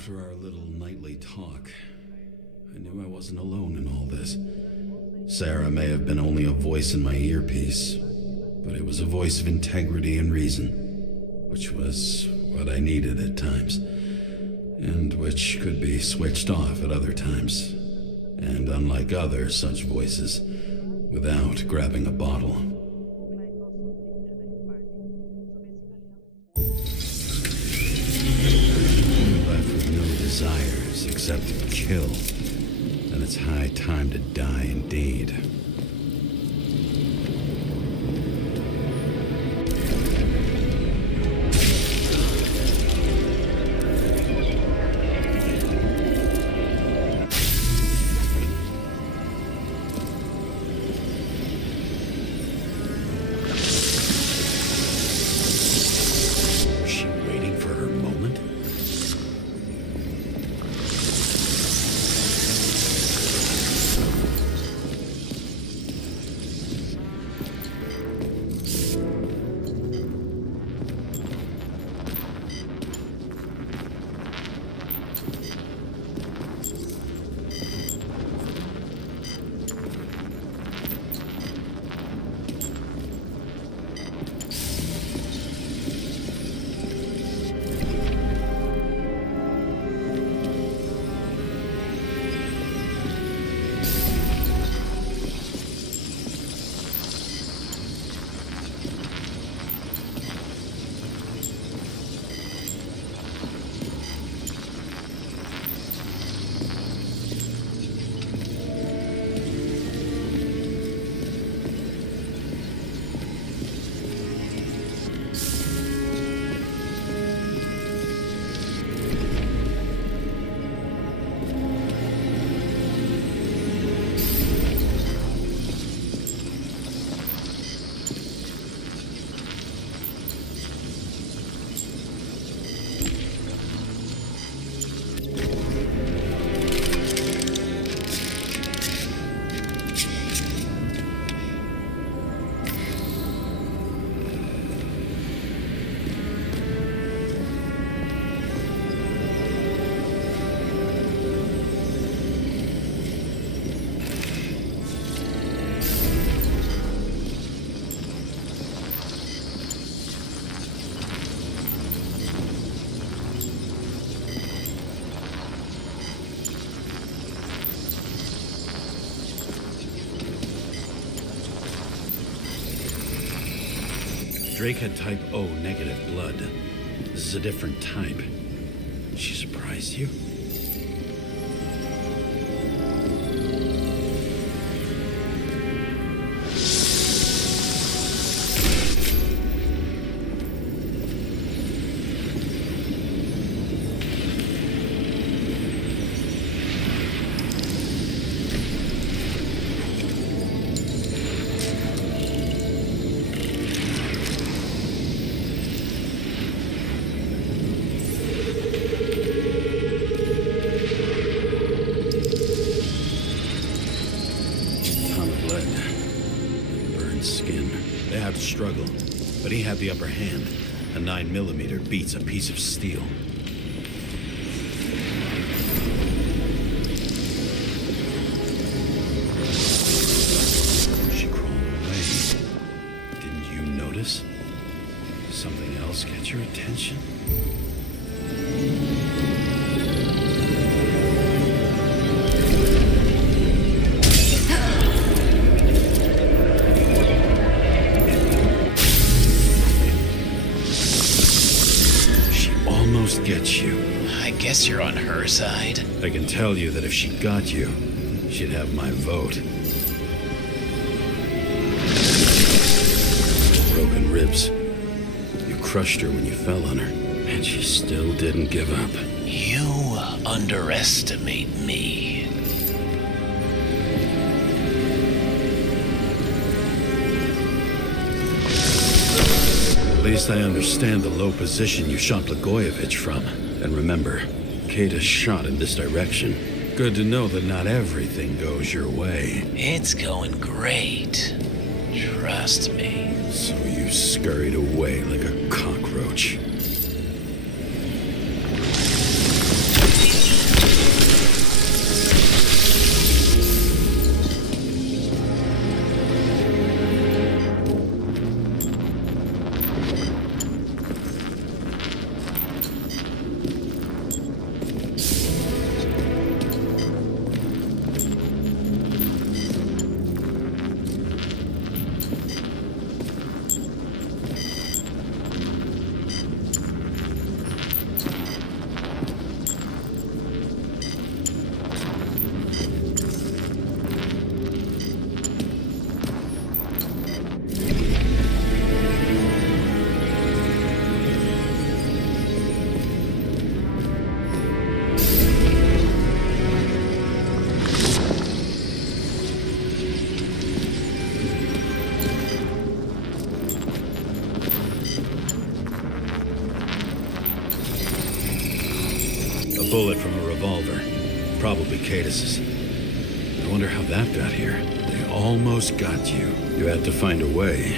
After our little nightly talk, I knew I wasn't alone in all this. Sarah may have been only a voice in my earpiece, but it was a voice of integrity and reason, which was what I needed at times, and which could be switched off at other times, and unlike other such voices, without grabbing a bottle. Left with no desires except to kill, then it's high time to die indeed. Drake had type O negative blood. This is a different type. She surprised you? Struggle, but he had the upper hand. A 9mm beats a piece of steel. She crawled away. Didn't you notice? Something else catch your attention? Get you. I guess you're on her side. I can tell you that if she got you, she'd have my vote. Broken ribs. You crushed her when you fell on her, and she still didn't give up. You underestimate me. At least I understand the low position you shot Blagojevich from. And remember, Kata's shot in this direction. Good to know that not everything goes your way. It's going great. Trust me. So you scurried away like a cockroach. A bullet from a revolver. Probably Cadis's. I wonder how that got here. They almost got you. You had to find a way.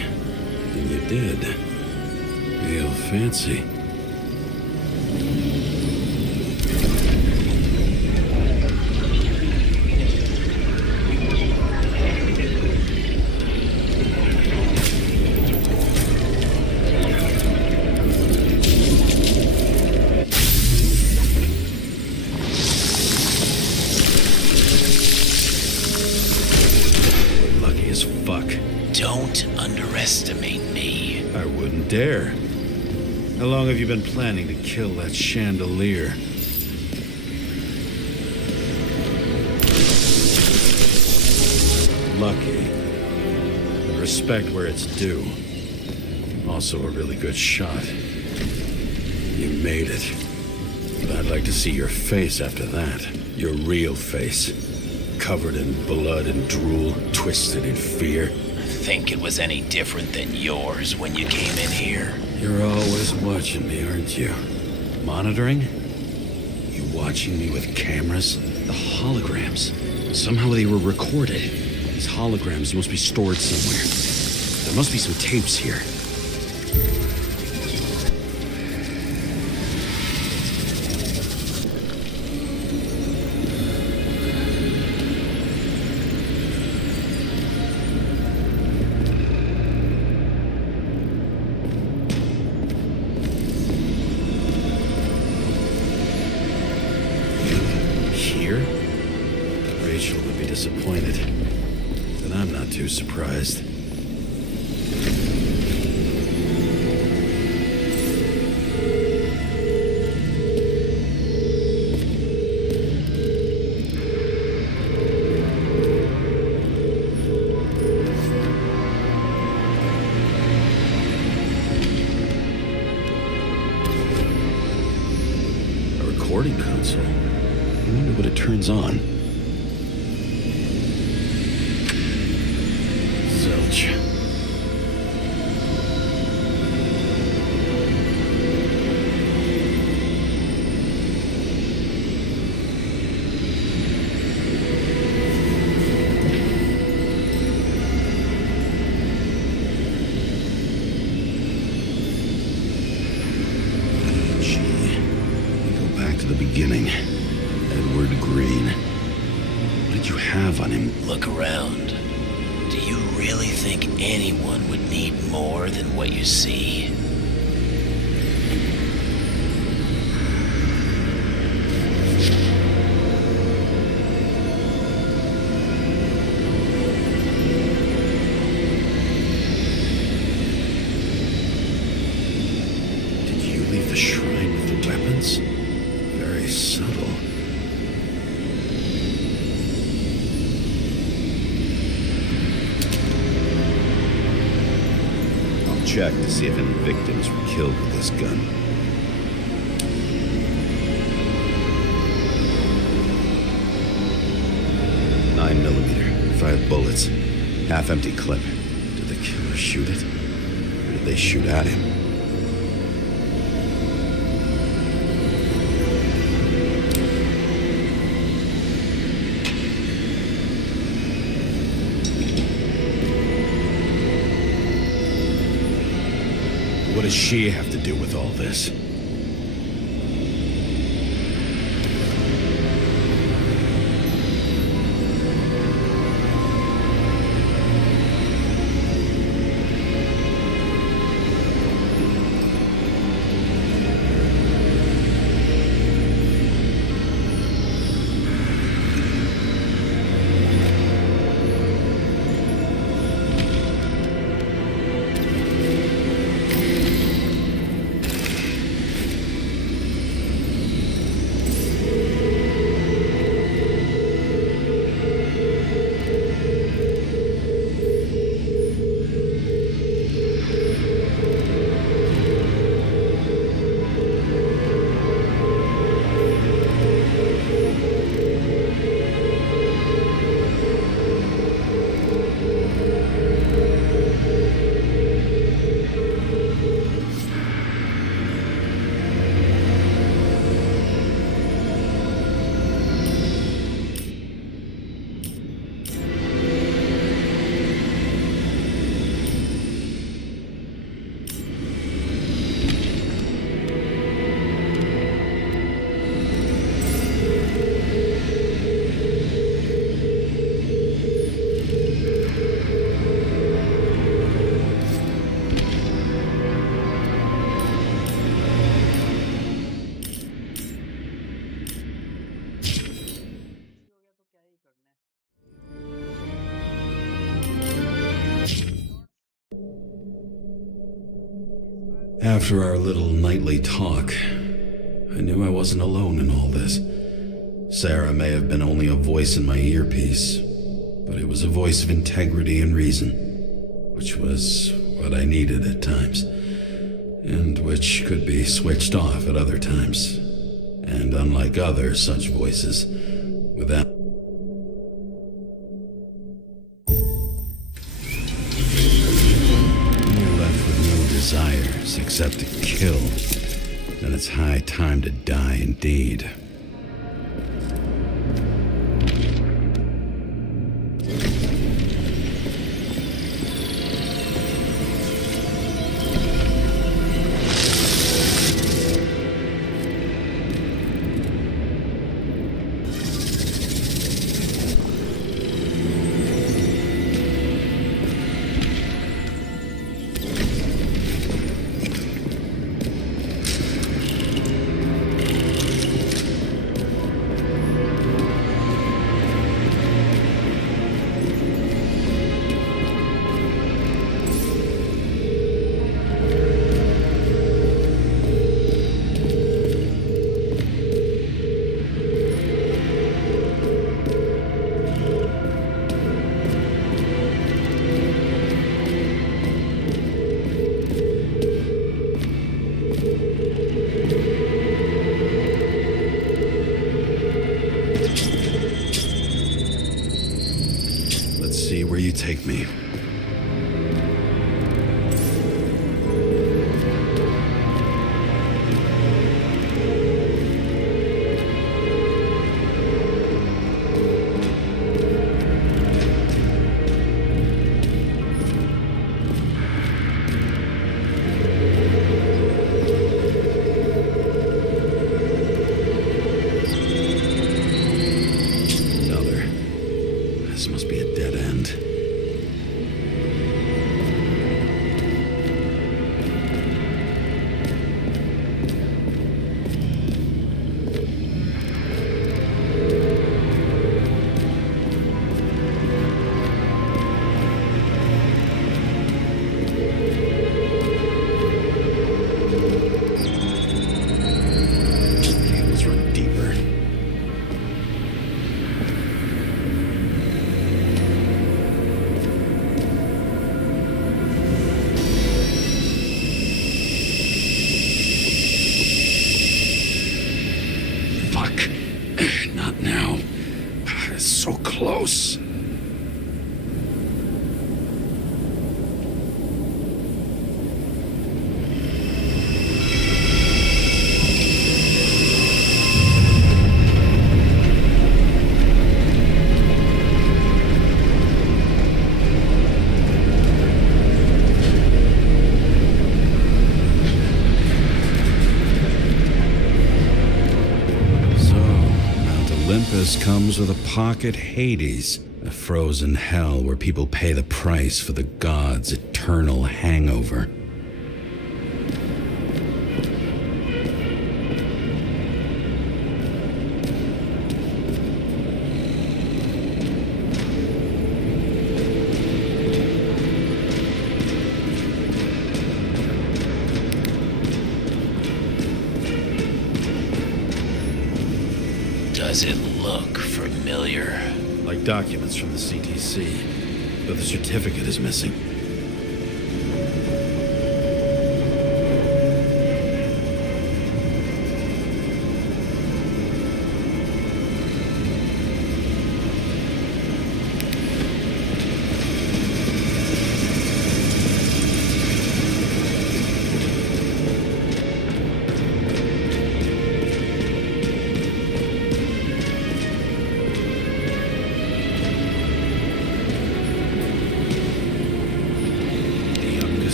And you did. Real fancy. Lucky as fuck. Don't underestimate me. I wouldn't dare. How long have you been planning to kill that chandelier? Lucky. But respect where it's due. Also a really good shot. You made it. But I'd like to see your face after that. Your real face. Covered in blood and drool, twisted in fear. Think it was any different than yours when you came in here? You're always watching me, aren't you? Monitoring? You watching me with cameras? The holograms. Somehow they were recorded. These holograms must be stored somewhere. There must be some tapes here. Rachel would be disappointed. And I'm not too surprised. A recording console? I wonder what it turns on. Zilch. Gee, we go back to the beginning. Edward Green. What did you have on him? Look around. Do you really think anyone would need more than what you see? Did you leave the shrine with the weapons? Very subtle. Check to see if any victims were killed with this gun. .9mm, 5 bullets, half-empty clip. Did the killer shoot it? Or did they shoot at him? What does she have to do with all this? After our little nightly talk, I knew I wasn't alone in all this. Sarah may have been only a voice in my earpiece, but it was a voice of integrity and reason, which was what I needed at times, and which could be switched off at other times. And unlike other such voices, without you're left with no desires except to kill, then it's high time to die indeed. See where you take me. This must be a dead end. Cables run deeper. Not now. It's so close. Olympus comes with a pocket Hades, a frozen hell where people pay the price for the gods' eternal hangover. Does it look familiar? Like documents from the CTC, but the certificate is missing.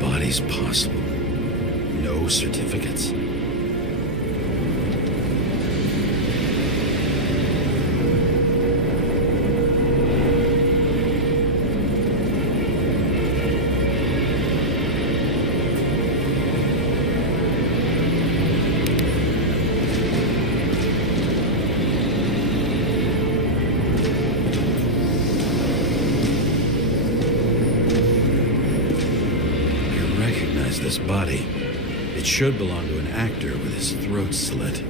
Bodies possible. No certificates. This body. It should belong to an actor with his throat slit.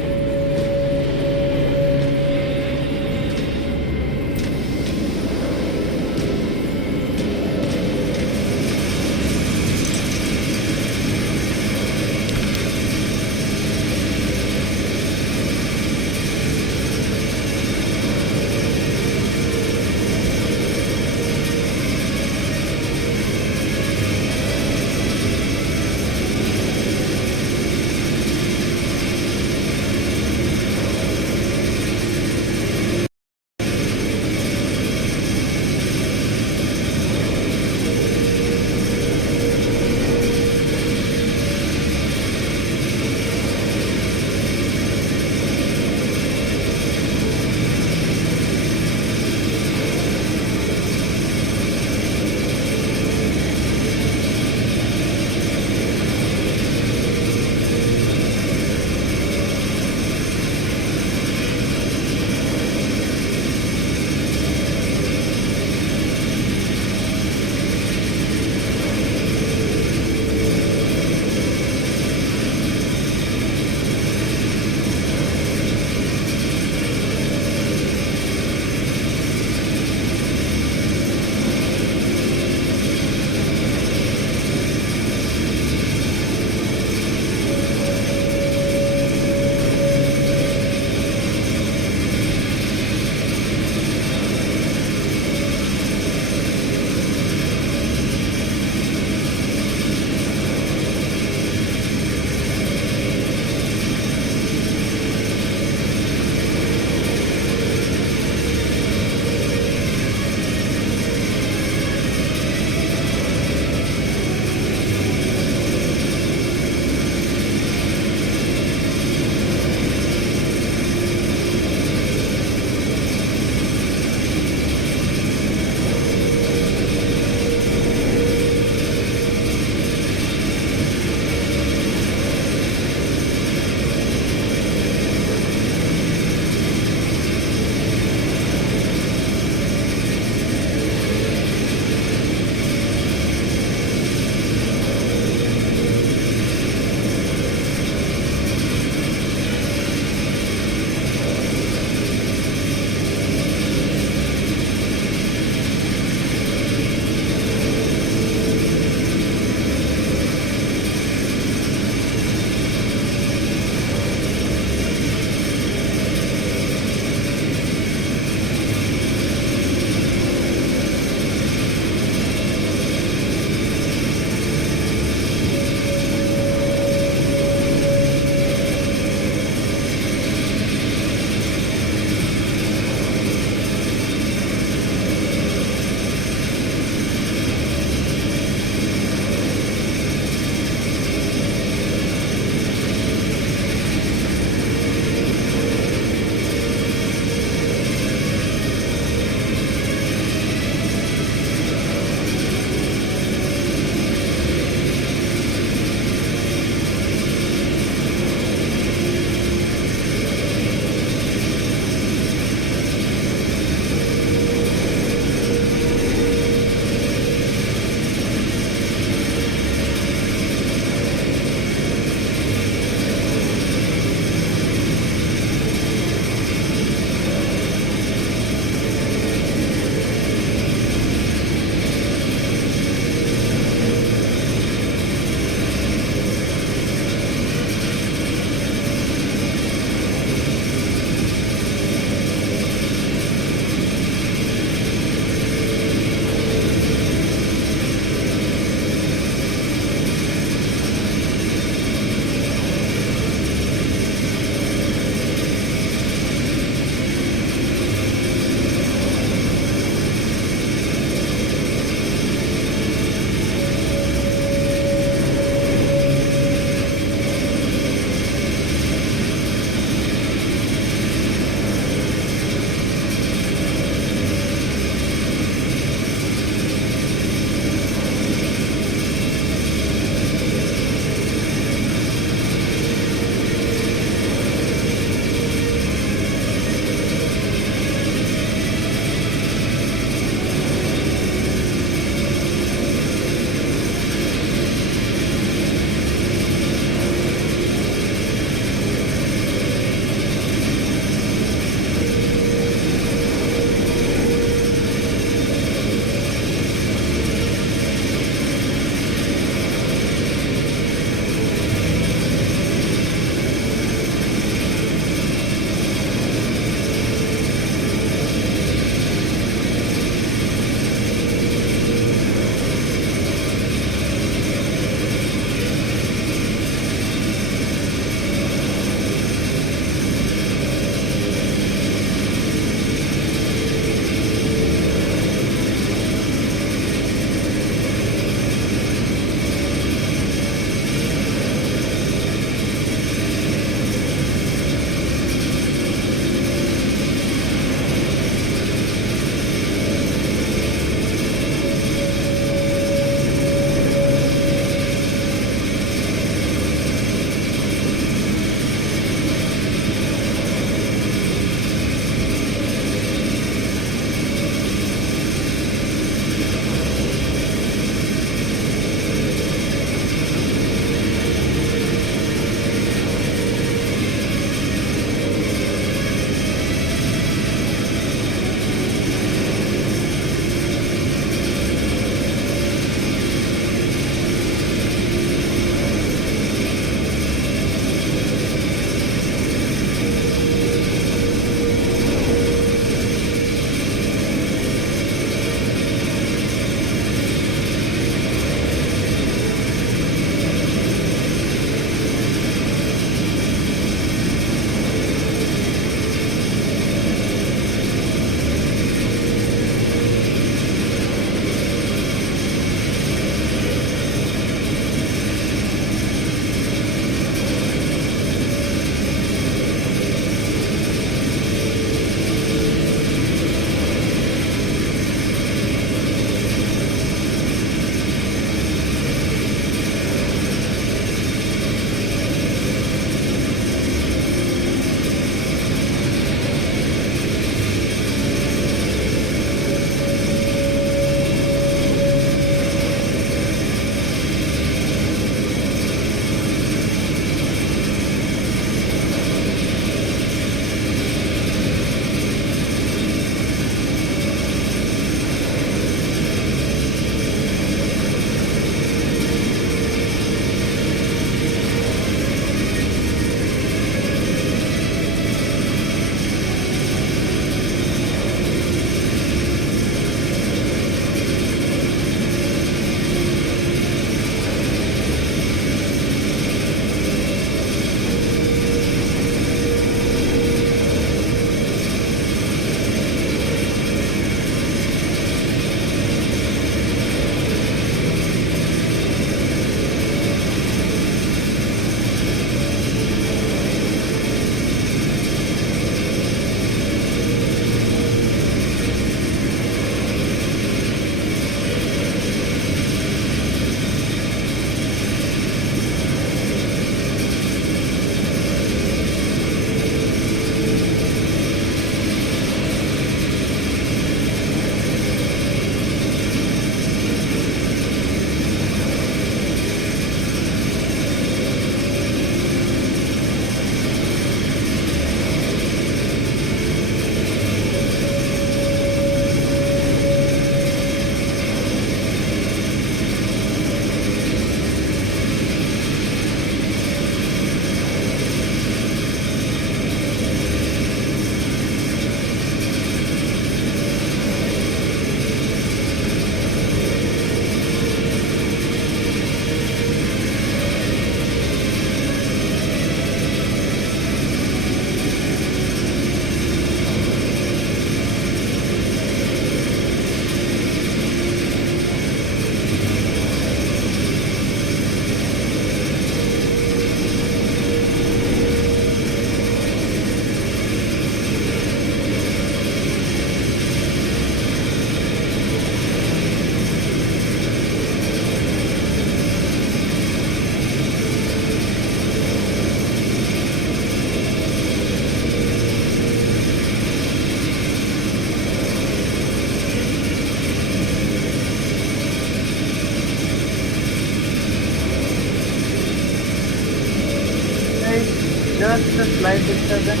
Slight disturbance,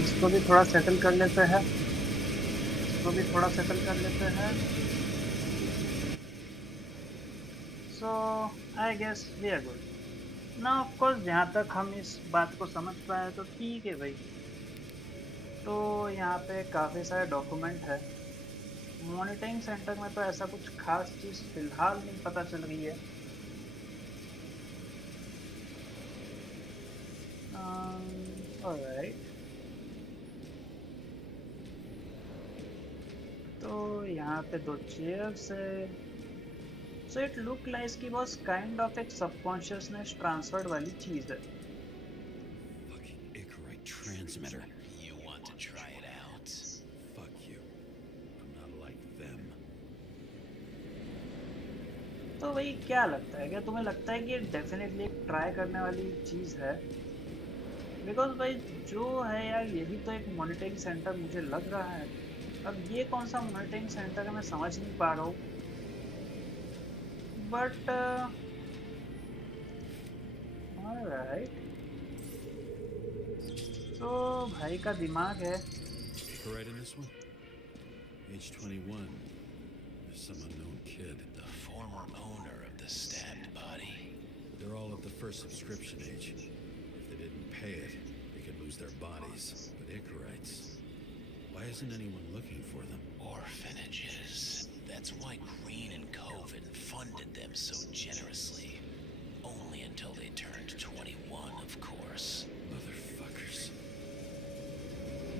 इसको भी थोड़ा settle कर लेते हैं, so I guess we are good ना। Of course जहाँ तक हम इस बात को समझ पाए तो ठीक है भाई। तो यहाँ पे काफ़ी सारे डॉक्यूमेंट है। मॉनिटरिंग सेंटर में तो ऐसा कुछ खास चीज़ फिलहाल नहीं पता चल रही है। ऑलराइट, तो यहाँ पे दो चेयर्स है। सो इट लुक लाइक कि बस काइंड ऑफ एक सबकॉन्शियसनेस ट्रांसफर्ड वाली चीज़ है। Fucking Icarite transmitter. You want to try it out? Fuck you. I'm not like them. तो वही क्या लगता है, क्या तुम्हें लगता है कि डेफिनेटली एक ट्राई करने वाली चीज़ है? बिकॉज भाई जो है यार, यही तो एक मॉनिटरिंग सेंटर मुझे लग रहा है। अब ये कौन सा मॉनिटरिंग सेंटर है मैं समझ नहीं पा रहा हूँ, बट ऑलराइट। तो भाई का दिमाग है। Right in this one? Age 21. There's some unknown kid. The former owner of the stabbed body. They're all at the first subscription age. If they didn't pay it, they could lose their bodies. But Icarites, why isn't anyone looking for them? Orphanages. That's why Green and Coven funded them so generously. Only until they turned 21, of course. Motherfuckers.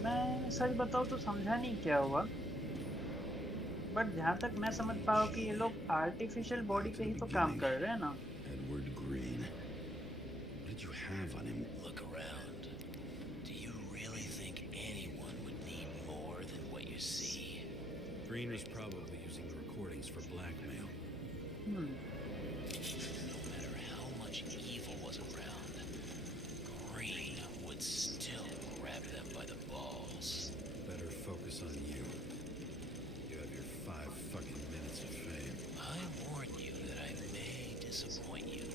मैं सच बताऊँ तो समझा नहीं क्या हुआ, but जहाँ तक मैं समझ पाऊँ कि ये लोग आर्टिफिशियल बॉडी पे ही तो काम कर रहे हैं ना। Edward Green. What did you have on him? Look around. Do you really think anyone would need more than what you see? Green was probably using the recordings for blackmail. No matter how much evil was around, Green would still grab them by the balls. Better focus on you. You have your 5 fucking minutes of fame. I warn you that I may disappoint you.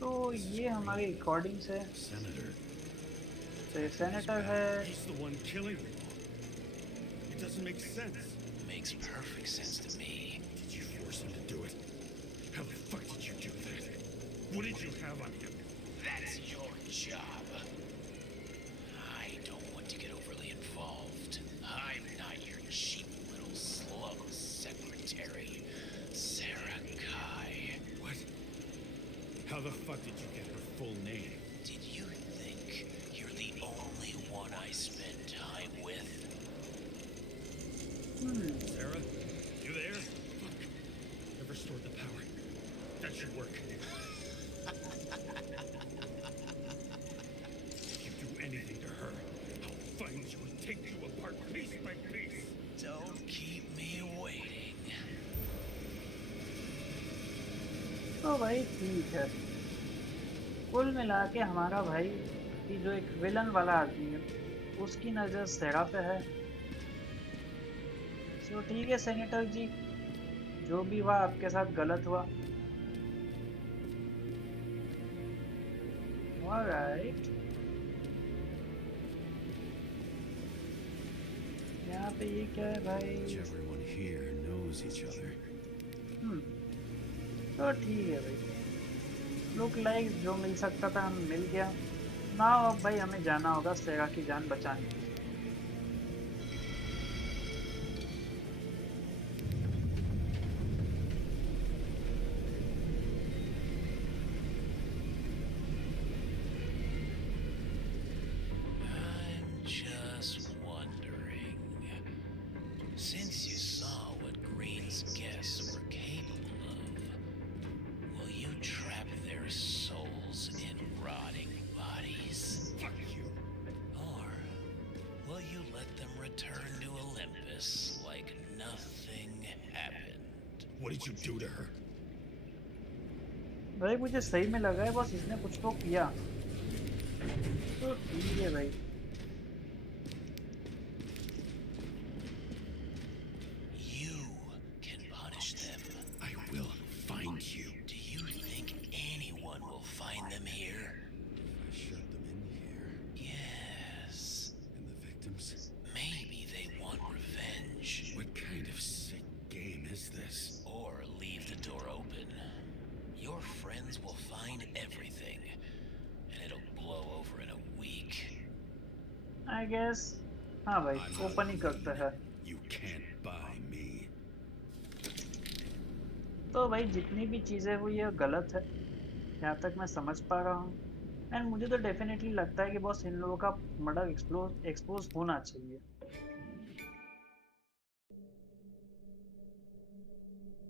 तो ये हमारी recordings है। Senator. तो ये senator है। He's the one killing them all. It doesn't make sense. Makes perfect sense to me. Did you force him to do it? How the fuck did you do that? What did you have on him? That's your job. I don't want to get overly involved. I'm not your cheap little slug secretary, Sarah Kai. What? How the fuck did you get her full name? Did you think you're the only one I spend time with? Sarah? You there? Fuck. I've restored the power. That should work. If you do anything to her, I'll find you and take you apart piece by piece. Don't keep me waiting. तो भाई ठीक है, कुल मिला के हमारा भाई कि जो एक विलन वाला आदमी है उसकी नज़र सेरा पे है। तो ठीक है सेनेटर जी, जो भी हुआ आपके साथ गलत हुआ। ऑलराइट, यहाँ पे ये क्या है भाई? Everyone here knows each other. तो ठीक है भाई, लुक लाइक जो मिल सकता था हम मिल गया ना। अब भाई हमें जाना होगा सेरा की जान बचाने के लिए। I'm just wondering, since you saw what Green's guests were capable of, will you trap their souls in rotting bodies? Fuck you. Or will you let them return to Olympus like nothing happened? What did you do to her? भाई मुझे सही में लगा है बस इसने कुछ तो किया। तो ठीक है भाई। You can punish them. I will find you. Do you think anyone will find them I guess हाँ भाई I'm not ओपन ही करता है। You can't buy me. तो भाई जितनी भी चीज़ें हुई ये गलत है जहाँ तक मैं समझ पा रहा हूँ। एंड मुझे तो डेफिनेटली लगता है कि बॉस इन लोगों का मर्डर एक्सपोज होना चाहिए।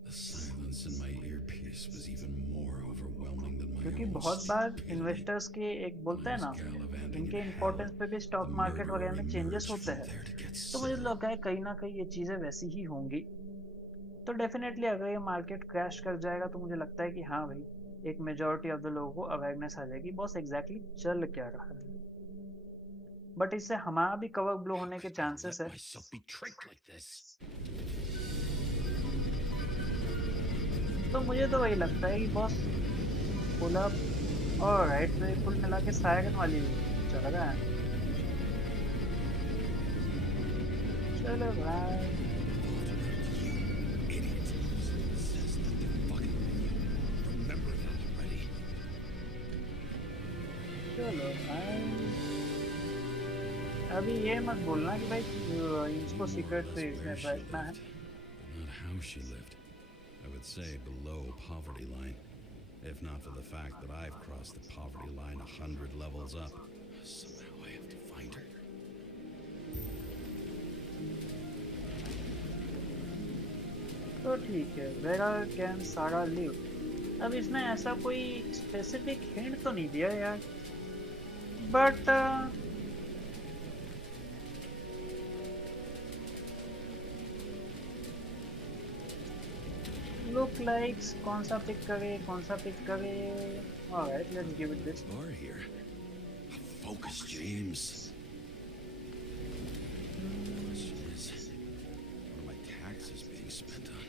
The silence in my earpiece was even more overwhelming than my क्योंकि own बहुत बार stupidity. इन्वेस्टर्स के एक बोलते हैं When I ना was gallivanting इनके in hell, इम्पोर्टेंस पे भी the स्टॉक मार्केट वगैरह murderer में चेंजेस emerged होते from हैं। there to get तो मुझे Sarah. लगता है कहीं ना कहीं ये चीज़ें वैसी ही होंगी। तो डेफिनेटली अगर ये मार्केट क्रैश कर जाएगा तो मुझे लगता है कि हाँ भाई एक मेजोरिटी ऑफ द लोगों को अवेयरनेस आ जाएगी बॉस एग्जैक्टली चल क्या रहा है। बट इससे हमारा भी कवर ब्लो How होने के could I चांसेस let है। myself be tricked like this? तो मुझे तो वही लगता है कि बॉस पुल अप और राइट तो ये कुल मिला के सायरन वाली चल रहा है। चलो भाई Idiot. Says that they're fucking with you. Remember that already. चलो भाई अभी ये मत बोलना कि भाई इसको More or सीक्रेट less पे where she बैठना है। lived, but not how she lived. I would say below poverty line, if not for the fact that I've crossed the poverty line 100 levels up. Somehow I have to find her. तो ठीक है where can सारा live. अब इसने ऐसा कोई specific hint तो नहीं दिया यार बट लुक लाइक्स कौन सा पिक करे कौन सा पिक करे। Alright let's give it this. Bar here. Focus, James. Question is, what are my taxes being spent on?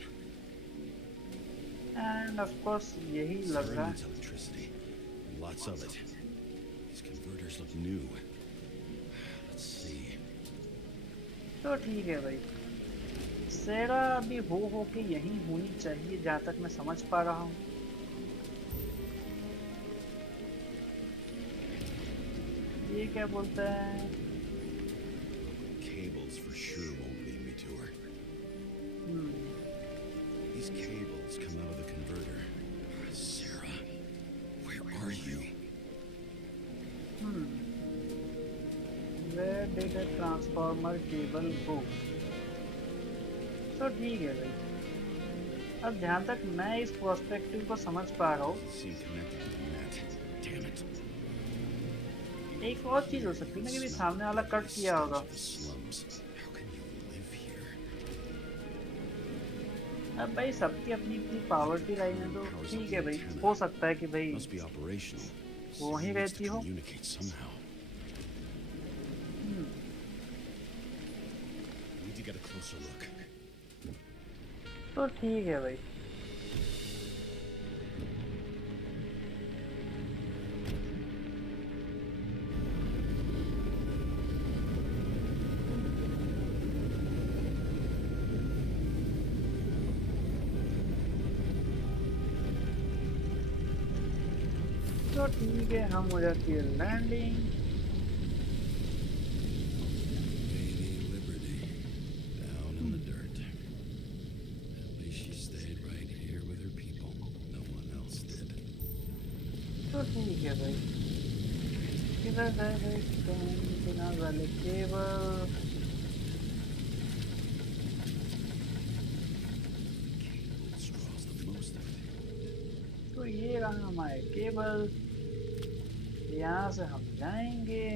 End of course यही लग Sarah रहा needs है। electricity. Lots of it. These converters look new. Let's see. तो ठीक है भाई सेरा अभी हो के यहीं होनी चाहिए जहाँ तक मैं समझ पा रहा हूँ। ये क्या बोलता है। Cables for sure won't lead me to her. These cables come out of the converter. Sarah, where are you? Where did a transformer cable go? तो ठीक है भाई अब जहाँ तक मैं इस पर्सपेक्टिव को समझ पा रहा हूँ Doesn't seem connected to the net. Damn it. एक और चीज हो सकती है ना कि भी सामने वाला कट किया होगा। The slums. How can you live here? अब भाई सबकी अपनी अपनी पावर्टी लाइन है तो ठीक है भाई हो सकता है कि भाई Must be operational. वो वहीं Sarah needs रहती to हो। communicate somehow. I need to get a closer look. तो ठीक है भाई तो ठीक है हम हो जाती है landing. Lady Liberty, down in the dirt. At least she stayed right here with her people. No one else did. तो ठीक है भाई किधर है भाई बिना वाले cable. Cables draws the most of it. तो ये रहा हमारे केबल यहाँ से हम जाएंगे।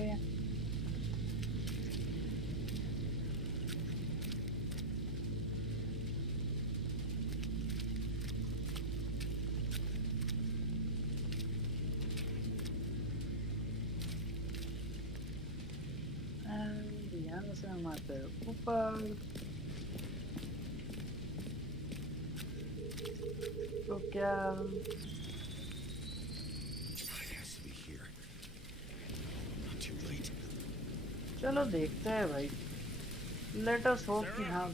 And यहाँ से हम आते हैं ऊपर। तो क्या It has to be here. Not too late. चलो देखते हैं भाई लेट अस होप कि हाँ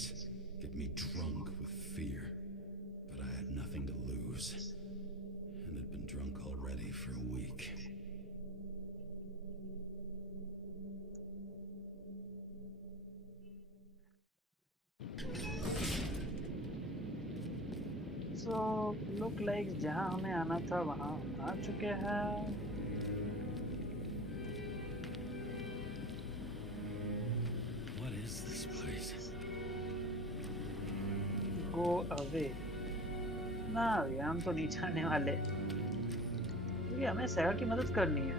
place, get me drunk with fear. But I had nothing to lose, and had been drunk already for a week. So look like जहाँ हमें आना था वहाँ आ चुके हैं. What is this place? Go away. ना भैया हम तो नहीं जाने वाले, क्योंकि हमें सैरा की मदद करनी है.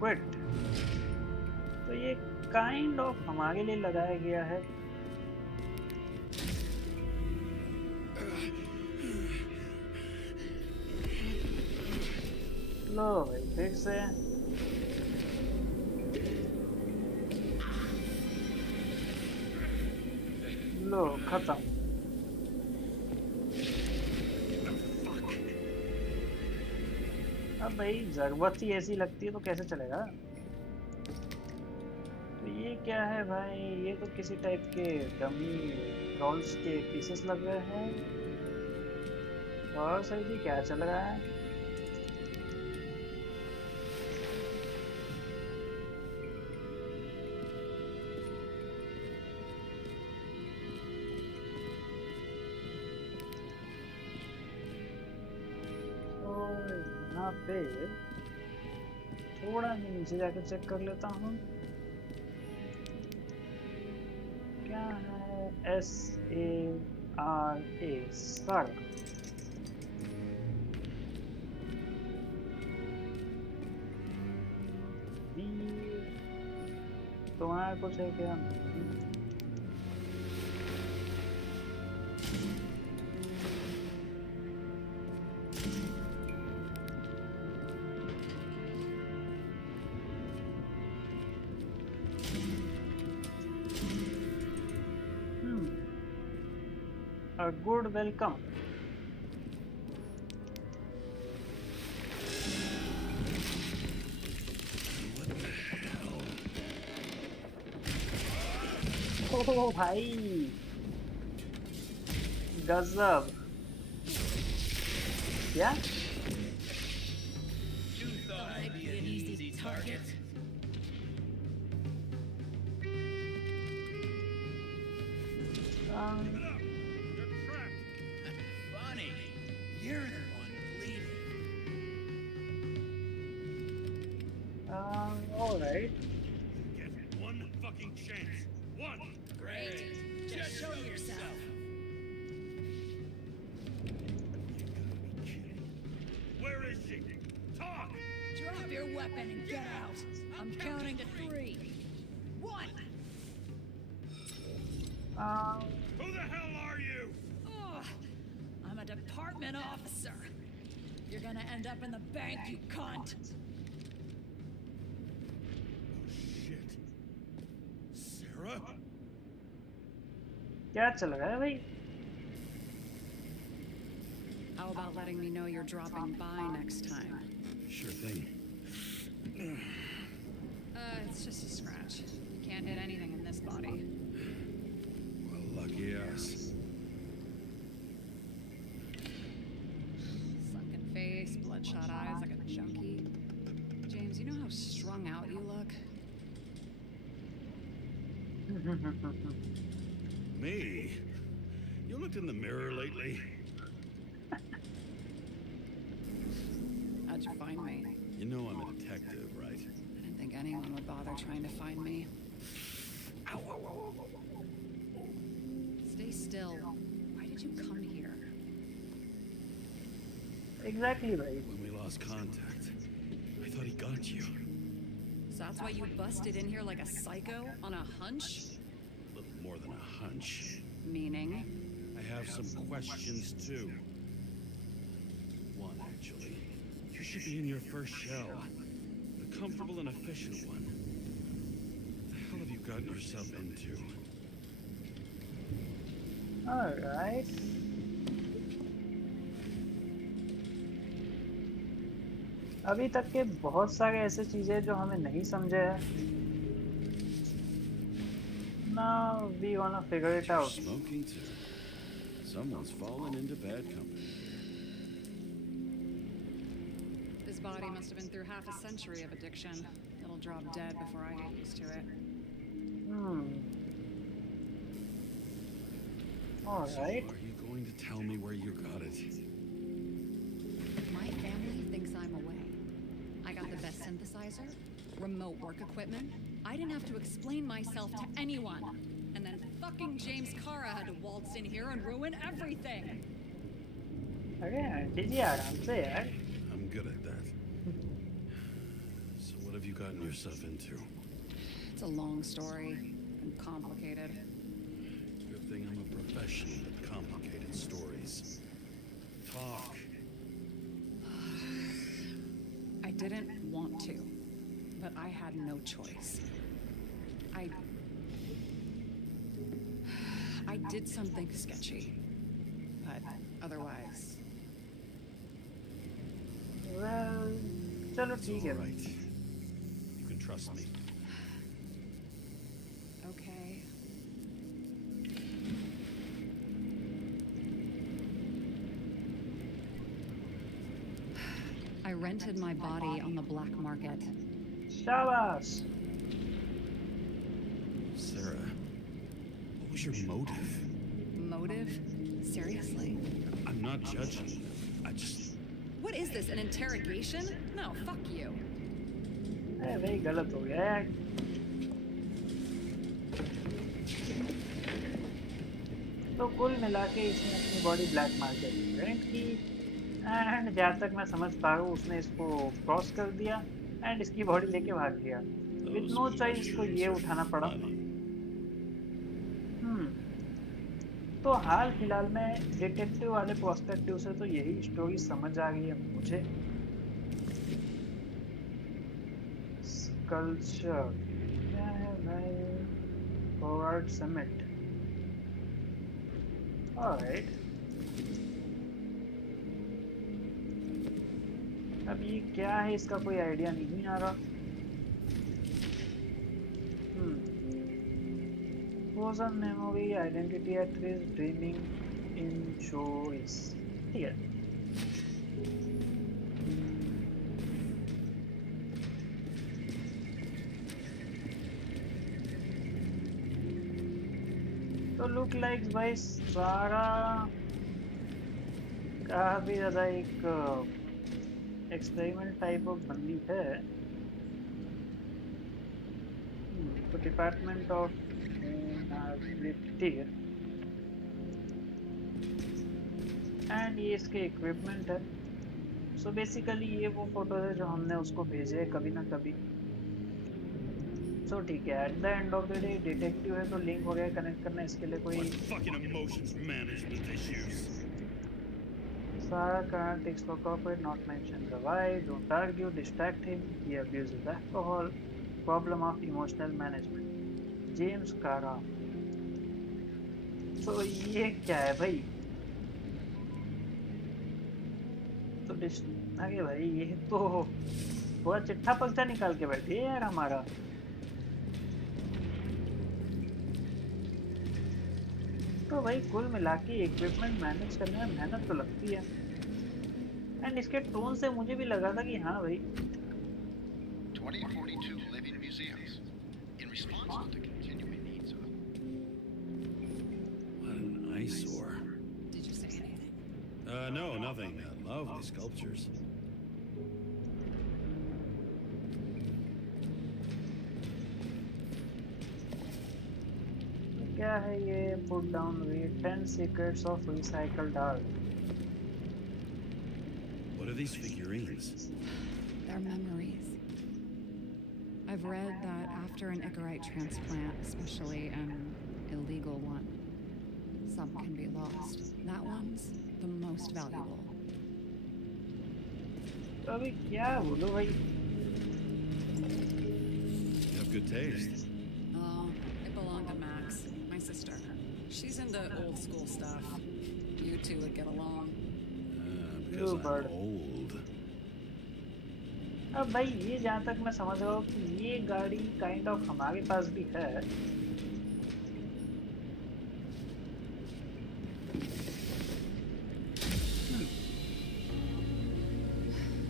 Quit. तो ये काइंड ऑफ हमारे लिए लगाया गया है. लो भाई फिर से. लो खत्म. अब भाई जरूरत ही ऐसी लगती है तो कैसे चलेगा. तो ये क्या है भाई, ये तो किसी टाइप के डमी डॉल्स के पीसेस लग रहे हैं. और सर जी क्या चल रहा है. यहाँ पे थोड़ा मैं नीचे जाकर चेक कर लेता हूँ. क्या है SARA सर. तो वहाँ कुछ है क्या. A good welcome. Oh भाई गजब. क्या You thought I'd be an easy target. You're trapped. Funny. You're the one bleeding. all right. Get one fucking chance. One. Great. Just show yourself. You gotta be kidding. Where is she? Talk. Drop your weapon and get out. I'm counting to 3. 1. Who the hell are you? Ugh. I'm a department officer. You're gonna end up in the bank, you cunt. Oh shit. Sarah? क्या चल रहा है भाई. How about letting me know you're dropping by next time? Sure thing. It's just a scratch. You can't hit anything in this body. Well, lucky us. Sunken face, bloodshot eyes like a junkie. James, you know how strung out you look? Me? You looked in the mirror lately? How'd you find me? You know I'm a detective, right? I didn't think anyone would bother trying to find me. Stay still. Why did you come here? Exactly भाई. When we lost contact, I thought he got you. So that's why you busted in here like a psycho on a hunch? A little more than a hunch. Meaning? I have some questions, too. One, actually. You should be in your first shell. A comfortable and efficient one. What the hell have you gotten yourself into? All right. अभी तक के बहुत सारे ऐसे चीजें जो हमें नहीं समझे हैं. Now we wanna figure it You're out. smoking too. Someone's fallen into bad company. This body must have been through half a century of addiction. It'll drop dead before I get used to it. All right. Are you going to tell me where you got it? My family thinks I'm away. I got the best synthesizer, remote work equipment. I didn't have to explain myself to anyone. And then fucking James Kara had to waltz in here and ruin everything. अरे aunty जी आराम से यार. I'm good at that. So what have you gotten yourself into? It's a long story and complicated. Good thing I'm a professional at complicated stories. Talk. I didn't want to, but I had no choice. I did something sketchy, but otherwise, Well, चलो It's ठीक all है. right. You can trust me. okay. I rented my body on the black market. शाबाश. Sarah, what was your motive? Motive? Seriously? I'm not judging. I just... What is this, an interrogation? No, fuck you. अरे भाई गलत हो गया यार. तो कुल मिला के इसने अपनी बॉडी ब्लैक मार्केट में रेंट की एंड जहाँ तक मैं समझ पा रहा हूँ उसने इसको क्रॉस कर दिया एंड इसकी बॉडी लेके भाग गया. विद नो चॉइस इसको ये उठाना पड़ा. तो हाल फिलहाल में डिटेक्टिव वाले प्रोस्पेक्टिव से तो यही स्टोरी समझ आ गई है मुझे. कल्चर क्या है भाई? Forward summit. ऑलराइट. अब ये क्या है इसका कोई आइडिया नहीं आ रहा. Frozen memory identity actress dreaming in choice. ठीक है. तो लुक लाइक भाई सारा काफी ज्यादा एक एक्सपेरिमेंट टाइप ऑफ बंदी है. तो डिपार्टमेंट ऑफ ठीक है. एंड ये इसके इक्विपमेंट है. सो बेसिकली ये वो फोटोज है जो हमने उसको भेजे है कभी ना कभी. सो ठीक है. At the end of the day detective है तो लिंक हो गया. कनेक्ट करना इसके लिए कोई What fucking emotions management issues? Sarah can't explore corporate, not mention the why, don't argue, distract him, he abuses alcohol, problem of emotional management. James Kara. तो ये क्या है भाई? तो आगे भाई ये तो पूरा चिट्ठा पक्का निकाल के बैठे हैं यार हमारा. तो भाई कुल मिला के इक्विपमेंट मैनेज करने में मेहनत तो लगती है. एंड इसके टोन से मुझे भी लगा था कि हाँ भाई 2042 living museums. In response to the continuing needs of... What an eyesore. Did you say anything? No, nothing. Lovely sculptures. क्या है ये? Put down wait 10 secrets of recycled art. What are these figurines? They're memories. I've read that after an Icarite transplant, especially an illegal one, some can be lost. That one's the most valuable. तो अभी क्या बोलो भाई? You have good taste. Oh, it belonged to Max, my sister. She's into old school stuff. You two would get along. Because You I'm bird. old. अब भाई ये जहाँ तक मैं समझ रहा हूँ कि ये गाड़ी काइंड ऑफ हमारे पास भी है.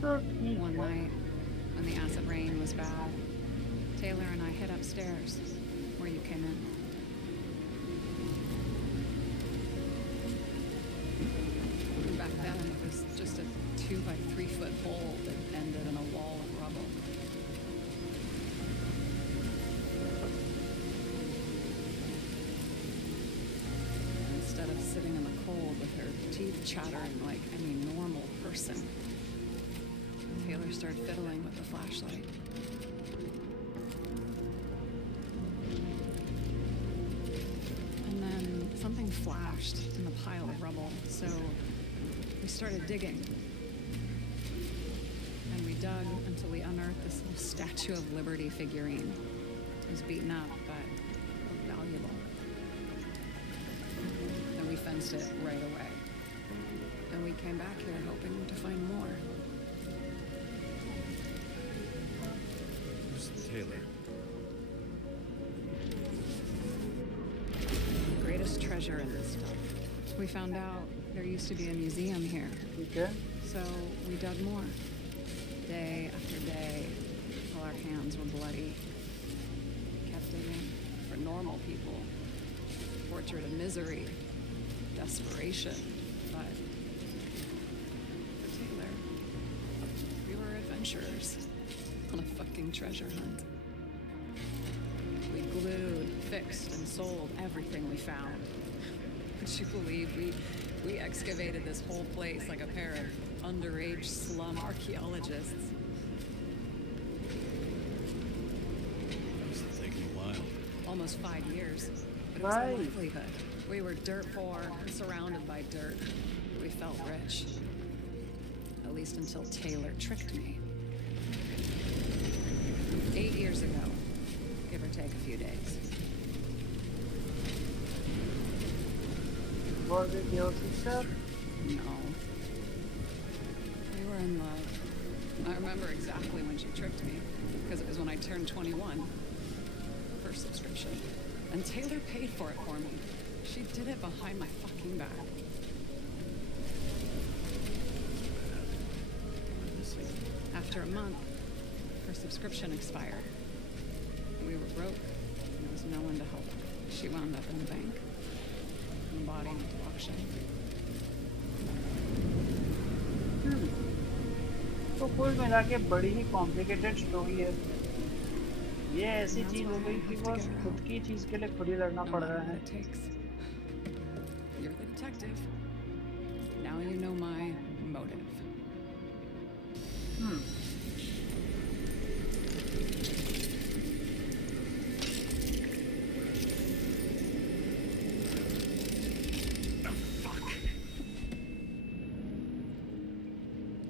तो ठीक One है। night, when the acid rain was bad, Taylor and I hid upstairs, where you came in. And back then, it was just a 2 by 3 foot hole that ended in a wall of rubble. Instead of sitting in the cold with her teeth chattering like any normal person, Taylor started fiddling with the flashlight. And then something flashed in the pile of rubble, so we started digging. And we dug until we unearthed this little Statue of Liberty figurine. It was beaten up, but valuable. And we fenced it right away. And we came back here hoping to find more. Who's Taylor? Greatest treasure in this stuff. We found out there used to be a museum here, ठीक है। so we dug more. Day after day, till our hands were bloody. We kept digging for normal people. Portrait of misery, desperation, but for Taylor, we were adventurers on a fucking treasure hunt. We glued, fixed, and sold everything we found. Would you believe we excavated this whole place like a pair of underage slum archaeologists? Must have taken a while. Almost 5 years. But it was our Right. livelihood. We were dirt poor, surrounded by dirt. We felt rich. At least until Taylor tricked me. 8 years ago, give or take a few days. Was it your sister? No. We were in love. I remember exactly when she tricked me, because it was when I turned 21. First subscription. And Taylor paid for it for me. She did it behind my fucking back. After a month, her subscription expired. We were broke. There was no one to help. She wound up in the bank. And the body went to auction. तो कुल मिला के बड़ी ही complicated story है। ये ऐसी चीज हो गई कि बस खुद की चीज के लिए खुद ही लड़ना No पड़ matter रहा what है। it takes. You're the detective. Now you know my motive.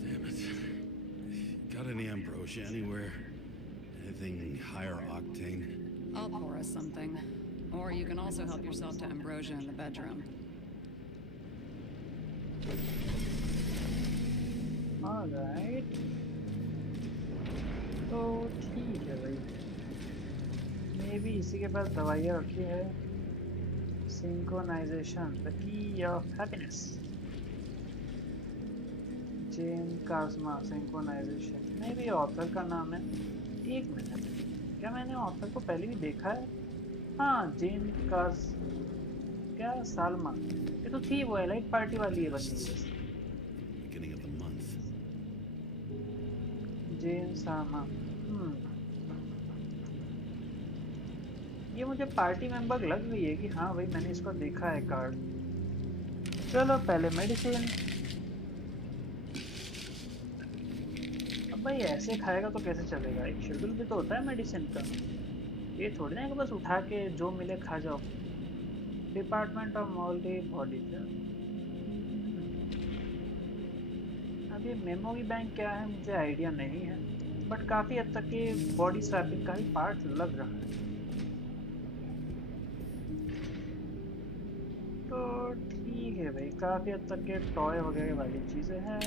Damn it. Got any ambrosia anywhere? Anything higher octane? I'll pour us something. Or you can also help yourself to ambrosia in the bedroom. Alright, तो ठीक है भाई। मे भी इसी के पास दवाइयाँ रखी है। Synchronisation, the key of happiness. जेन कास्मा सिंक्रोनाइजेशन। मे भी ऑथर का नाम है। एक मिनट, क्या मैंने ऑथर को पहले भी देखा है? हाँ, जेन कास, क्या सालमा, ये तो थी वो एलाइट पार्टी वाली है बच्ची। Beginning of the month. जेन सामा। ये मुझे पार्टी मेंबर लग रही है कि हाँ भाई मैंने इसको देखा है कार्ड। चलो पहले मेडिसिन। अब भाई ऐसे खाएगा तो कैसे चलेगा? एक शेड्यूल भी तो होता है मेडिसिन का। ये थोड़ी ना कि बस उठा के जो मिले खा जाओ। Department of multi body. अब ये मेमोरी बैंक क्या है मुझे आइडिया नहीं है, बट काफ़ी हद तक ये बॉडी स्वैपिंग का ही पार्ट लग रहा है। तो ठीक है भाई, काफ़ी हद तक ये टॉय वगैरह वाली चीज़ें हैं।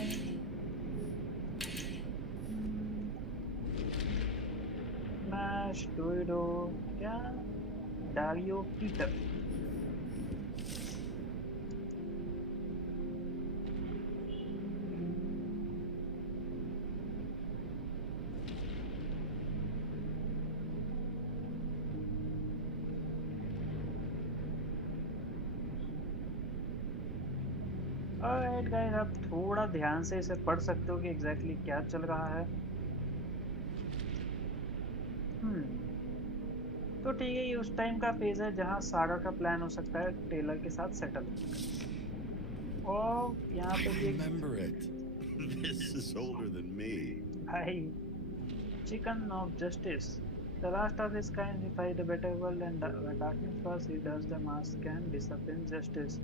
मैश डोइडो, क्या डारियो पीटर। ऑलराइट गाइस, आप थोड़ा ध्यान से इसे पढ़ सकते हो कि एग्जैक्टली क्या चल रहा है। तो ठीक है, ये उस टाइम का फेज है जहाँ सारा का प्लान हो सकता है टेलर के साथ सेटल होने का। और यहाँ I पे भी एक remember it. This is older than me. भाई, chicken of justice. The last of his kind, he fight a better world, and when darkness falls, he does the mask can discipline justice.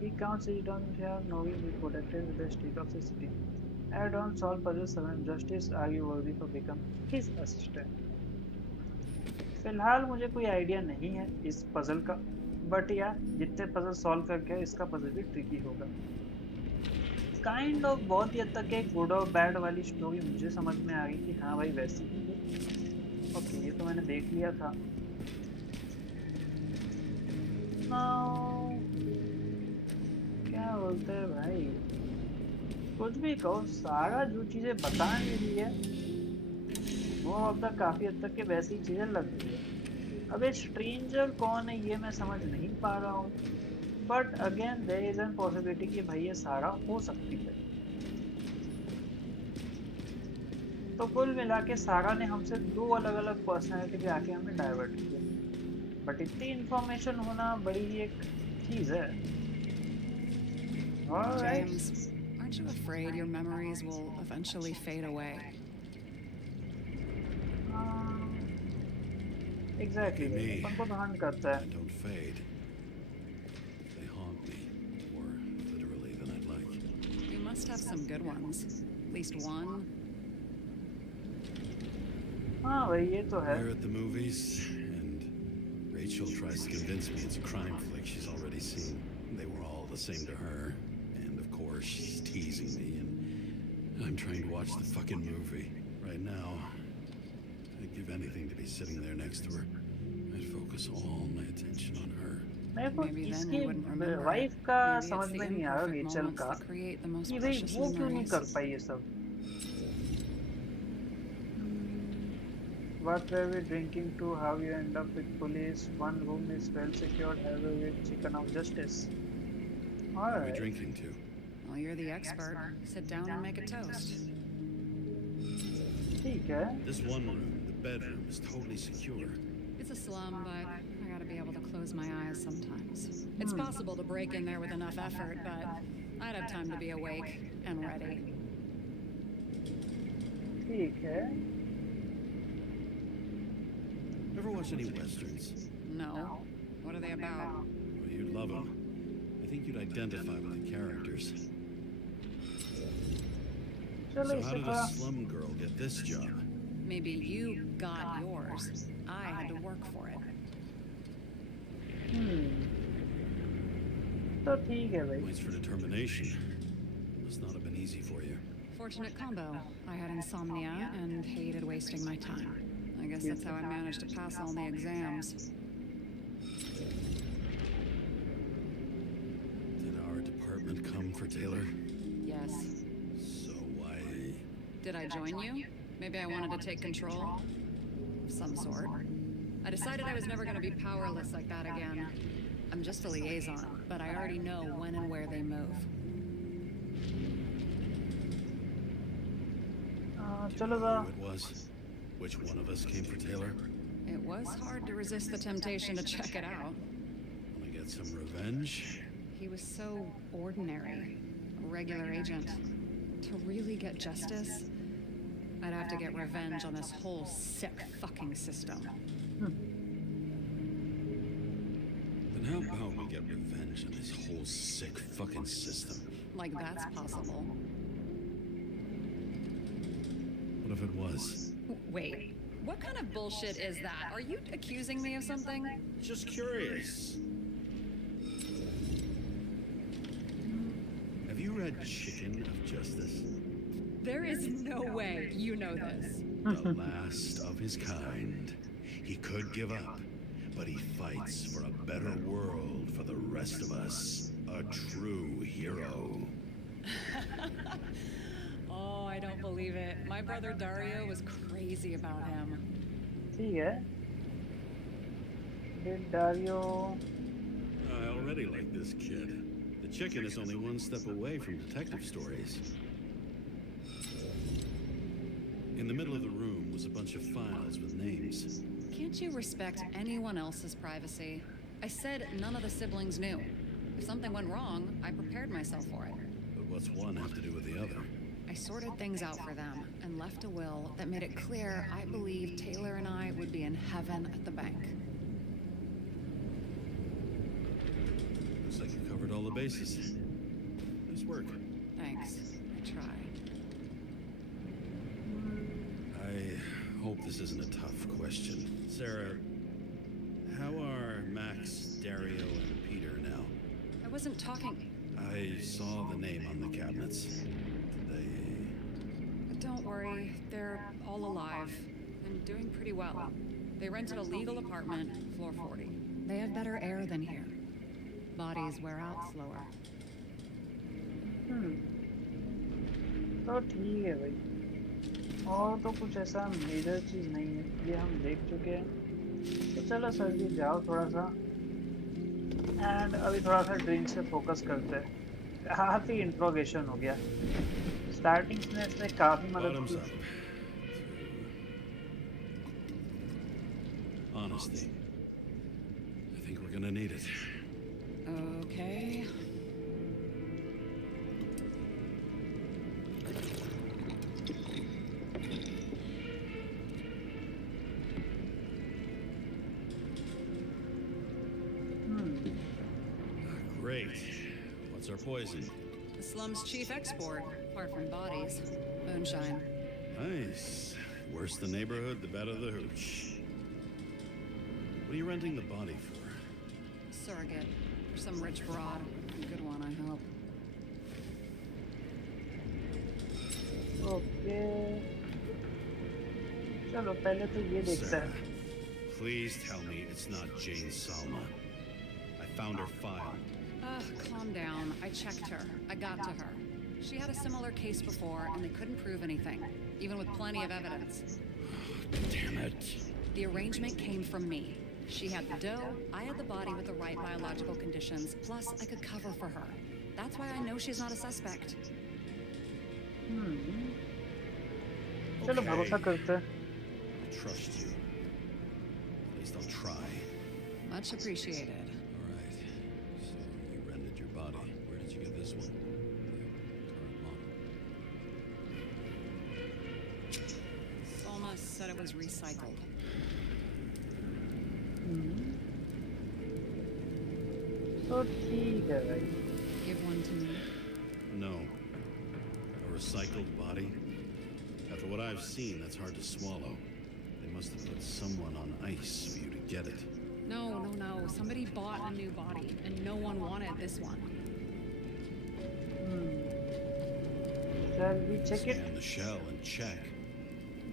He counts each on here, knowing he protected the street of the city. Add on solve puzzles, and justice are you worthy for become his assistant. फिलहाल मुझे कोई idea नहीं है इस puzzle का, but या जितने puzzle solve करके इसका पजल भी ट्रिकी होगा। काइंड ऑफ बहुत ही हद तक एक गुड और बैड वाली स्टोरी मुझे समझ में आ गई कि हाँ भाई वैसी ही है। ओके, ये तो मैंने देख लिया था। Now, क्या बोलते हैं भाई, कुछ भी कहो, सारा जो चीजें बता नहीं रही है वो अब तक काफी हद तक के वैसी चीजें लग रही है। अब ये स्ट्रेंजर कौन है ये मैं समझ नहीं पा रहा हूँ, but again there is an possibility कि भाई ये सारा हो सकती है। तो कुल मिला के सारा ने हमसे दो अलग अलग पर्सनैलिटी पे आके हमें डाइवर्ट किया, बट इतनी इंफॉर्मेशन होना बड़ी ही एक चीज है। James, aren't you afraid your memories will eventually fade away? Exactly, अपन को ध्यान करता है। Don't fade. They haunt me, more literally than I'd like. You must have some good ones. At least one. हाँ भाई, ये तो है। We're at the movies, and Rachel tries to convince me it's a crime flick she's already seen. They were all the same to her, and of course she's teasing me, and I'm trying to watch the fucking movie. Right now, I'd give anything to be sitting there next to her. I'd focus all my attention on her. मेरे को Maybe then इसकी you wouldn't remember wife it. का Maybe समझ it's में the नहीं आ रहा imperfect Rachel moments का that create the most कि भाई precious वो क्यों नहीं memories. कर पाई ये सब। What were we drinking to? How you end up with police? One room is well secured. Have you with chicken of justice? What are we Alright, drinking to? Well, you're the expert. Sit down and make a toast. ठीक है। This one room, the bedroom, is totally secure. It's a slum, but I gotta be able to close my eyes sometimes. It's possible to break in there with enough effort, but I'd have time to be awake and ready. ठीक है। Ever watch any westerns? No. What are they about? Well, you'd love them. I think you'd identify with the characters. चलो So how इसे did a थोड़ा slum girl get this job? Maybe you got yours. I had to work for it. तो ठीक है भाई। Points for determination. Must not have been easy for you. Fortunate combo. I had insomnia and hated wasting my time. I guess that's how I managed to pass all the exams. Did our department come for Taylor? Yes. So why? Did I join you? Maybe I wanted to take control? Of some sort. I decided I was never going to be powerless like that again. I'm just a liaison, but I already know when and where they move. चलो Who it was? Which one of us came for Taylor? It was hard to resist the temptation to check it out. Wanna get some revenge? He was so ordinary, a regular agent. To really get justice, I'd have to get revenge on this whole sick fucking system. Then how about we get revenge on this whole sick fucking system? Like that's possible. What if it was? Wait, what kind of bullshit is that? Are you accusing me of something? Just curious. Have you read Chicken of Justice? There is no way you know this. The last of his kind. He could give up, but he fights for a better world for the rest of us. A true hero. Oh, I don't believe it. My brother Dario was crazy about him. ठीक है। Did Dario? I already like this kid. The chicken is only one step away from detective stories. In the middle of the room was a bunch of files with names. Can't you respect anyone else's privacy? I said none of the siblings knew. If something went wrong, I prepared myself for it. But what's one have to do with the other? I sorted things out for them and left a will that made it clear I believed Taylor and I would be in heaven at the bank. Looks like you covered all the bases. Nice work. Thanks. I tried. I hope this isn't a tough question. Sarah, how are Max, Dario, and Peter now? I wasn't talking. I saw the name on the cabinets. But don't worry, they're all alive and doing pretty well. They rented a legal apartment, floor 40. They have better air than here. Bodies wear out slower. तो ठीक है भाई, और तो कुछ ऐसा major चीज़ नहीं है, ये हम देख चुके हैं। तो चलो सर जी जाओ थोड़ा सा, एंड अभी थोड़ा सा ड्रिंक से फोकस करते हैं। काफ़ी इंट्रोगेशन हो गया, स्टार्टिंग में इसने काफ़ी मदद Bottoms की। up. Honesty. I think we're gonna need it. Okay. Great. What's our poison? The slum's chief export, apart from bodies. Moonshine. Nice. Worse the neighborhood, the better the hooch. What are you renting the body for? Surrogate. For some rich broad. A good one, I hope. Okay, चलो पहले तो ये देखते Sarah, हैं। please tell me it's not Jane Salma. I found her file. Calm down. I checked her. I got to her. She had a similar case before, and they couldn't prove anything, even with plenty of evidence. Damn it. The arrangement came from me. She had the dough, I had the body with the right biological conditions, plus I could cover for her. That's why I know she's not a suspect. चलो भरोसा करते हैं। I trust you. At least I'll try. Much appreciated. All right. So you rented your body. Where did you get this one? Current model. Salma said it was recycled. तो ठीक है भाई। Give one to me. No. A recycled body? After what I've seen, that's hard to swallow. They must have put someone on ice for you to get it. No. Somebody bought a new body, and no one wanted this one. Shall we check it? Scan the shell and check.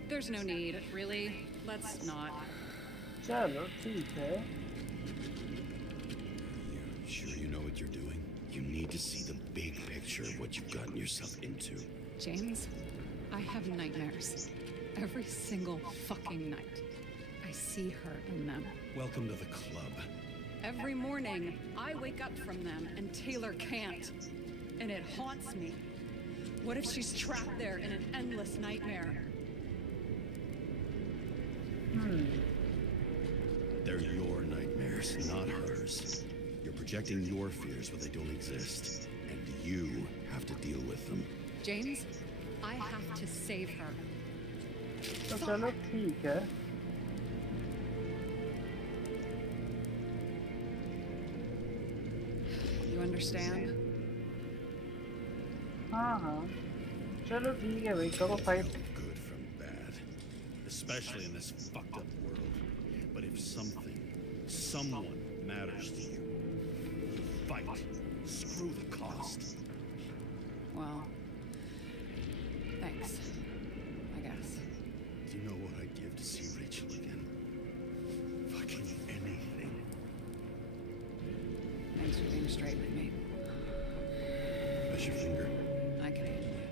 There's no need, really. Let's not. चलो ठीक है। You sure you know what you're doing? You need to see the big picture of what you've gotten yourself into. James, I have nightmares. Every single fucking night. I see her in them. Welcome to the club. Every morning, I wake up from them and Taylor can't. And it haunts me. What if she's trapped there in an endless nightmare? They're your nightmares, not hers. You're projecting your fears where they don't exist. And you have to deal with them. James, I have to save her. तो चलो ठीक है। You understand? हाँ, चलो ठीक है भाई, करो fight. Good from bad. Especially in this fucked up world. But if something, someone matters to you, fight. Screw the cost. Well, thanks. I guess. Do you know what I'd give to see Rachel again? Fucking anything. Thanks for being straight with me. That's your finger. I can handle it.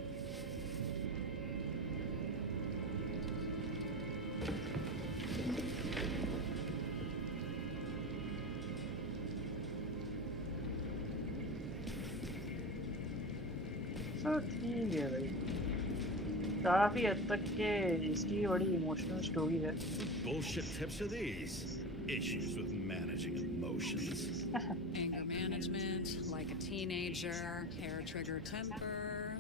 तो ठीक है भाई, काफी हद तक के इसकी बड़ी इमोशनल स्टोरी है। What bullshit tips are these? Issues with managing emotions. Anger management, like a teenager, hair trigger temper.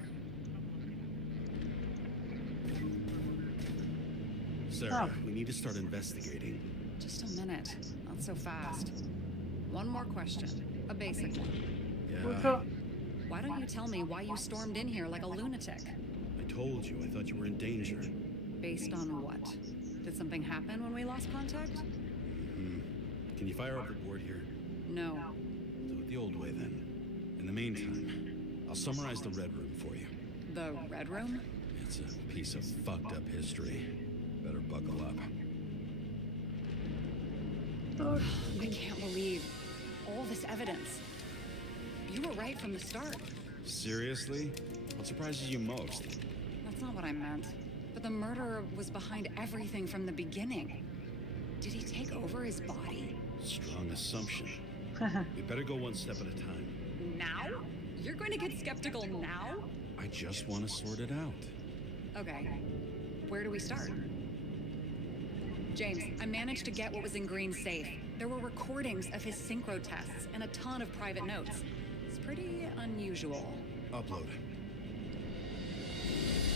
Sarah, we need to start investigating. Just a minute, not so fast. One more question, a basic one. पूछो। Why don't you tell me why you stormed in here like a lunatic? I told you, I thought you were in danger. Based on what? Did something happen when we lost contact? Can you fire up the board here? No. Do it the old way then. In the meantime, I'll summarize the Red Room for you. The Red Room? It's a piece of fucked up history. Better buckle up. तो I can't believe all this evidence. You were right from the start. Seriously? What surprises you most? That's not what I meant. But the murderer was behind everything from the beginning. Did he take over his body? Strong assumption. We better go one step at a time. Now? You're going to get skeptical now? I just want to sort it out. Okay. Where do we start? James, I managed to get what was in Green's safe. There were recordings of his synchro tests and a ton of private notes. It's pretty unusual. Upload.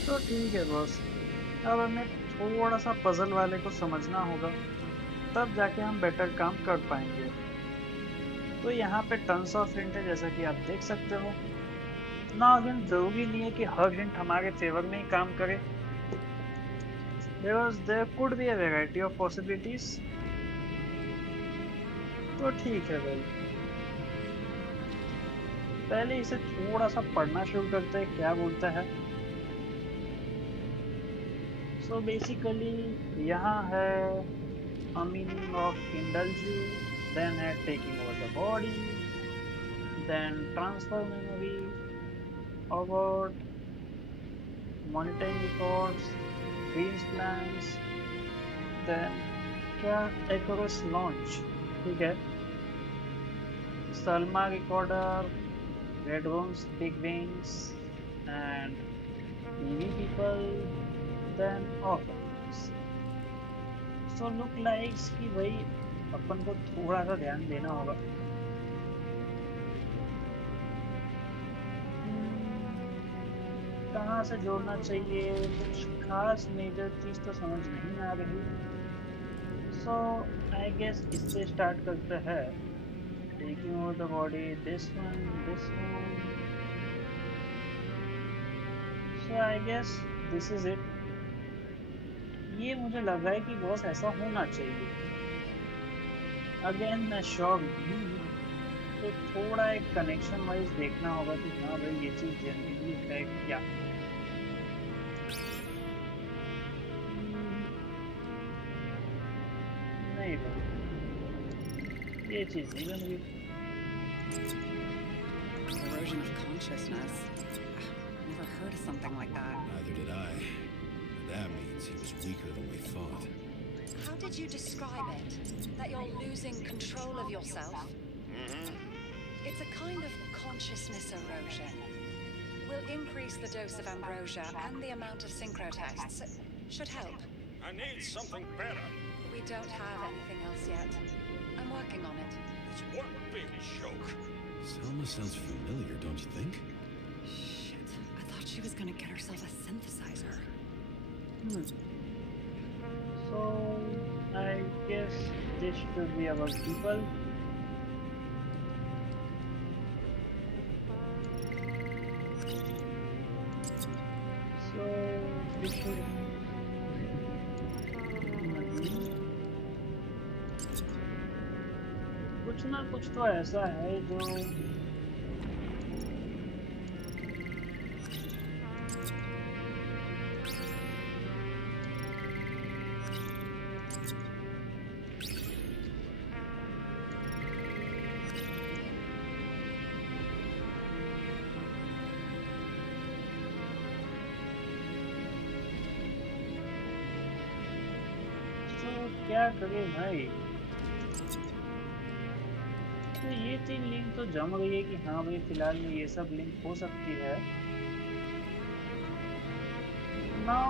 तो ठीक है boss, अब हमें थोड़ा सा puzzle वाले को समझना होगा, तब जाके हम बेटर काम कर पाएंगे। तो यहाँ पे टन्स ऑफ हिंट है, जैसा कि आप देख सकते हो। ना हिंट जरूरी नहीं है कि हर हिंट हमारे फेवर में ही काम करे, because there could be a variety of possibilities। तो ठीक है भाई, पहले इसे थोड़ा सा पढ़ना शुरू करते हैं, क्या बोलता है। So basically यहाँ है a meaning of indulge you, then है taking over the body, then transfer memory, award, monitoring records, Green's plans, then क्या Icarus launch, ठीक है, Salma recorder, Red Room's big wings, and EV people, then offers। So look like कि भाई अपन को थोड़ा सा ध्यान देना होगा। कहाँ से जोड़ना चाहिए, कुछ खास मेजर चीज तो समझ नहीं आ रही। So I guess इससे स्टार्ट करते हैं। Taking over the body, this one, this one। So I guess this is it। ये मुझे लग रहा है कि बॉस ऐसा होना चाहिए। अगेन मैं श्योर नहीं हूँ, तो थोड़ा एक कनेक्शन वाइज देखना होगा कि हाँ भाई ये चीज़ जनरली है क्या। नहीं भाई, ये चीज़ नहीं बन रही। Erosion of consciousness. Never heard of something like that. Neither did I. That means he was weaker than we thought. How did you describe it? That you're losing control of yourself? It's a kind of consciousness erosion. We'll increase the dose of ambrosia and the amount of synchro tests. Should help. I need something better. We don't have anything else yet. I'm working on it. It's one big joke. Selma sounds familiar, don't you think? Shit. I thought she was gonna get herself a synthesizer. So I guess this should be our people। So this should कुछ ना कुछ तो ऐसा है जो क्या करे भाई। तो ये तीन लिंक तो जम गई है कि हाँ भाई फिलहाल में ये सब लिंक हो सकती है, now